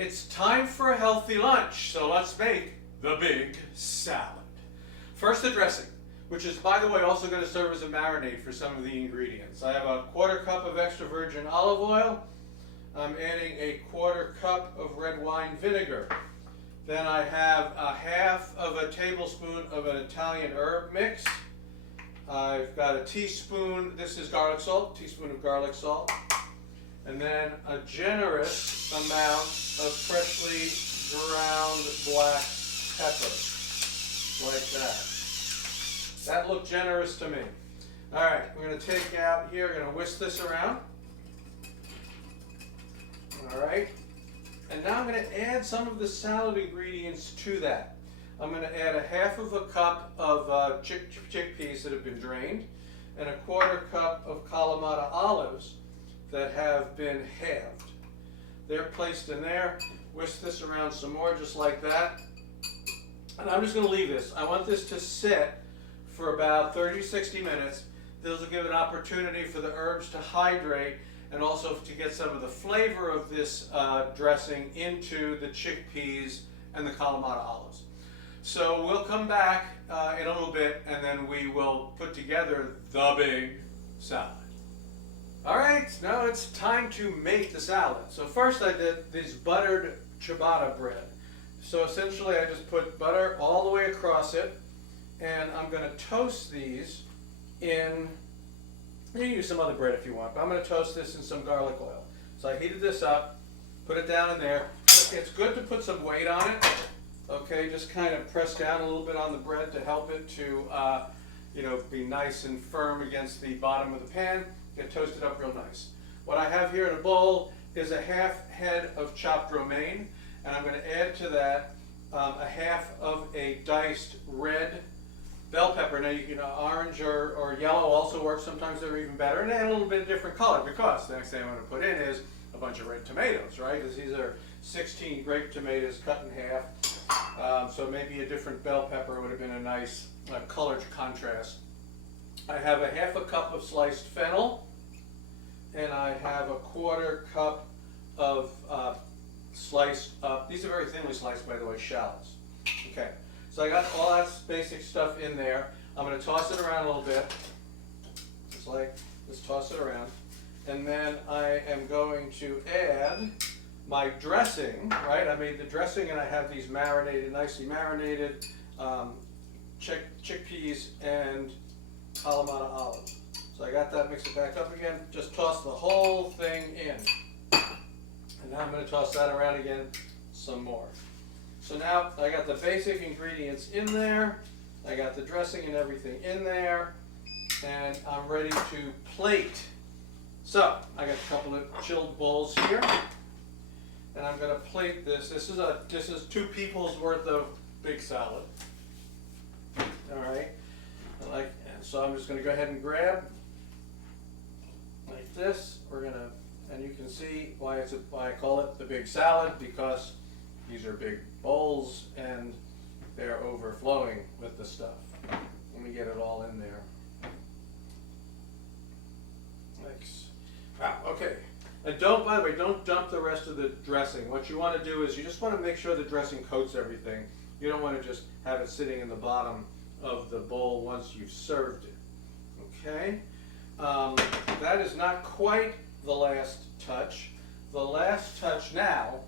It's time for a healthy lunch, so let's make the big salad. First, the dressing, which is, by the way, also going to serve as a marinade for some of the ingredients. I have a 1/4 cup of extra virgin olive oil. I'm adding a 1/4 cup of red wine vinegar. Then I have a 1/2 of a tablespoon of an Italian herb mix. I've got a teaspoon, this is garlic salt, teaspoon of garlic salt. And then a generous amount of freshly ground black pepper, like that. That looked generous to me. All right, we're going to take out here, we're going to whisk this around. All right, and now I'm going to add some of the salad ingredients to that. I'm going to add a 1/2 cup of chickpeas that have been drained, and a 1/4 cup of Kalamata olives that have been halved. They're placed in there. Whisk this around some more, just like that. And I'm just going to leave this. I want this to sit for about 30-60 minutes. This will give an opportunity for the herbs to hydrate and also to get some of the flavor of this dressing into the chickpeas and the Kalamata olives. So we'll come back in a little bit, and then we will put together the big salad. All right, now it's time to make the salad. So first I did this buttered ciabatta bread. So essentially I just put butter all the way across it, and I'm going to toast these in, you can use some other bread if you want, but I'm going to toast this in some garlic oil. So I heated this up, put it down in there. It's good to put some weight on it. Okay, just kind of press down a little bit on the bread to help it to be nice and firm against the bottom of the pan. Get toasted up real nice. What I have here in a bowl is a 1/2 head of chopped romaine, and I'm going to add to that a 1/2 of a diced red bell pepper. Now you can orange or yellow also works. Sometimes they're even better, and add a little bit of different color, because the next thing I'm going to put in is a bunch of red tomatoes, right? Because these are 16 grape tomatoes cut in half. So maybe a different bell pepper would have been a nice color contrast. I have a 1/2 cup of sliced fennel, and I have a 1/4 cup of sliced, these are very thinly sliced, by the way, shallots. Okay, so I got all that basic stuff in there. I'm going to toss it around a little bit, just toss it around. And then I am going to add my dressing, right? I made the dressing, and I have these marinated, nicely marinated chickpeas and Kalamata olives. So I got that, mix it back up again, just toss the whole thing in. And now I'm going to toss that around again some more. So now I got the basic ingredients in there, I got the dressing and everything in there, and I'm ready to plate. So I got a couple of chilled bowls here, and I'm going to plate this. This is 2 people's worth of big salad. All right, so I'm just going to go ahead and grab like this. We're going to, and you can see why I call it the big salad, because these are big bowls and they're overflowing with the stuff. Let me get it all in there. Thanks. Wow, okay. And by the way, don't dump the rest of the dressing. What you want to do is you just want to make sure the dressing coats everything. You don't want to just have it sitting in the bottom of the bowl once you've served it. Okay? That is not quite the last touch. The last touch now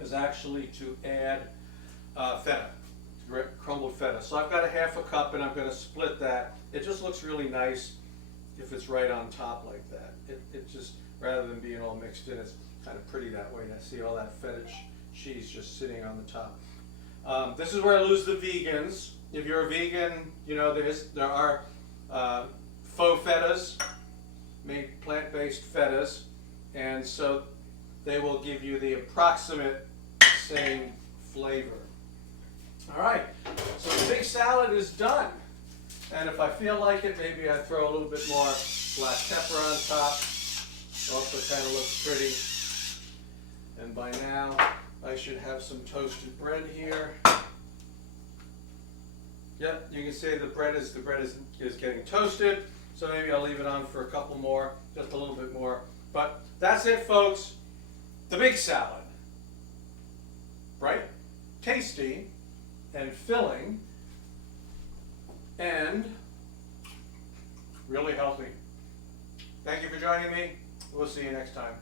is actually to add feta, crumbled feta. So I've got a 1/2 cup, and I'm going to split that. It just looks really nice if it's right on top like that. It just, rather than being all mixed in, it's kind of pretty that way. And I see all that feta cheese just sitting on the top. This is where I lose the vegans. If you're a vegan, you know there are faux fetas, made plant-based fetas, and so they will give you the approximate same flavor. All right, so the big salad is done. And if I feel like it, maybe I throw a little bit more black pepper on top. Also kind of looks pretty. And by now, I should have some toasted bread here. Yep, you can see the bread is getting toasted. So maybe I'll leave it on for a couple more, just a little bit more. But that's it, folks. The big salad. bright, tasty, and filling, and really healthy. Thank you for joining me. We'll see you next time.